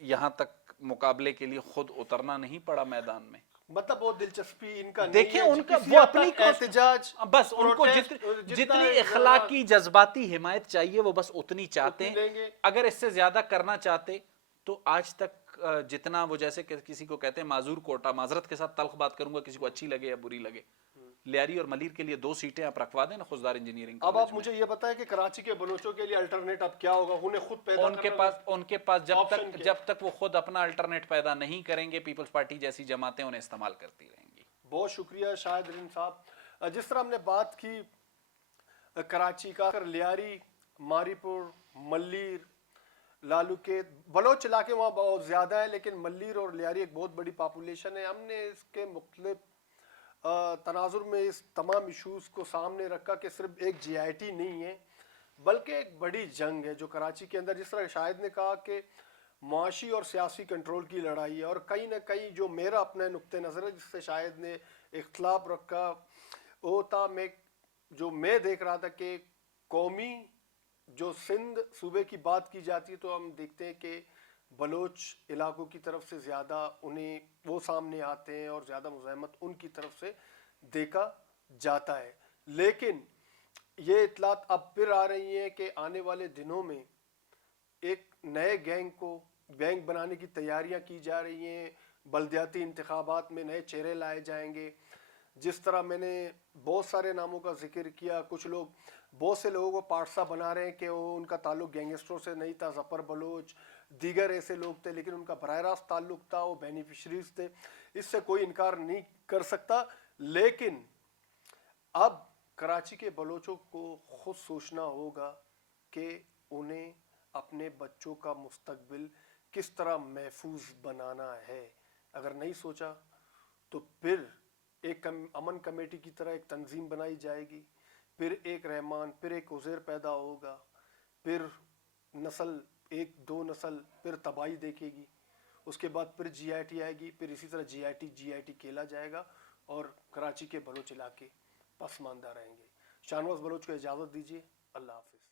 यहां तक मुकाबले के लिए खुद उतरना नहीं पड़ा मैदान में? मतलब वो दिलचस्पी इनका देखिए नहीं है, उनका वो अपनी एहतजाज, बस उनको जितनी इखलाकी जज्बाती हिमायत चाहिए वो बस उतनी चाहते हैं। अगर इससे ज्यादा करना चाहते तो आज तक जितना वो जैसे किसी को कहते हैं माजूर कोटा, माजरत के साथ तल्ख बात करूंगा, किसी को अच्छी लगे या बुरी लगे, लियारी और मलीर के लिए 2 सीटें आप रखवा दें ना खुशदार इंजीनियरिंग अब आप मुझे ये बताएं कि कराची के बलोचों के लिए अल्टरनेट अब क्या होगा, उन्हें खुद पैदा उनके पास जब तक वो खुद अपना अल्टरनेट पैदा नहीं करेंगे, पीपल्स पार्टी जैसी जमातें उन्हें इस्तेमाल करती रहेंगी। बहुत शुक्रिया शाहिद रिन साहब। जिस तरह हमने बात की कराची का, लियारी, मारीपुर, मल्लीर, लालूकेत, बलोच इलाके वहाँ बहुत ज़्यादा है, लेकिन मल्लीर और लियारी एक बहुत बड़ी पॉपुलेशन है। हमने इसके मुख्तलिफ तनाजुर में इस तमाम इशूज़ को सामने रखा कि सिर्फ एक GIT नहीं है बल्कि एक बड़ी जंग है जो कराची के अंदर, जिस तरह शाहिद ने कहा कि मुआशी और सियासी कंट्रोल की लड़ाई है। और कहीं ना कहीं जो मेरा अपना नुक्ते नज़र है जिससे शाहिद ने इख्तलाफ रखा, वो था मैं देख रहा था कि कौमी जो सिंध सूबे की बात की जाती है तो हम देखते हैं कि बलोच इलाकों की तरफ से ज़्यादा उन्हें वो सामने आते हैं और ज़्यादा मुज़ाहमत उनकी तरफ से देखा जाता है। लेकिन ये इतलात अब फिर आ रही हैं कि आने वाले दिनों में एक नए गैंग बनाने की तैयारियां की जा रही हैं, बल्दियाती इंतखाबात में नए चेहरे लाए जाएंगे। जिस तरह मैंने बहुत सारे नामों का जिक्र किया, कुछ लोग, बहुत से लोगों को पार्सा बना रहे हैं कि वो उनका ताल्लुक गैंगस्टरों से नहीं था, ज़फ़र बलोच दीगर ऐसे लोग थे, लेकिन उनका बराह रास्त ताल्लुक था, वो बेनिफिशरीज थे, इससे कोई इनकार नहीं कर सकता। लेकिन अब कराची के बलोचों को खुद सोचना होगा कि उन्हें अपने बच्चों का मुस्तकबिल किस तरह महफूज बनाना है। अगर नहीं सोचा तो फिर एक अमन कमेटी की तरह एक तंजीम बनाई जाएगी, फिर एक रहमान, फिर एक उज़ैर पैदा होगा, फिर नस्ल, 1-2 नस्ल फिर तबाही देखेगी, उसके बाद फिर GIT आएगी, फिर इसी तरह GIT खेला जाएगा और कराची के बलोच इलाके पसमानदा रहेंगे। शाहनवाज बलोच को इजाज़त दीजिए। अल्लाह हाफ़िज़।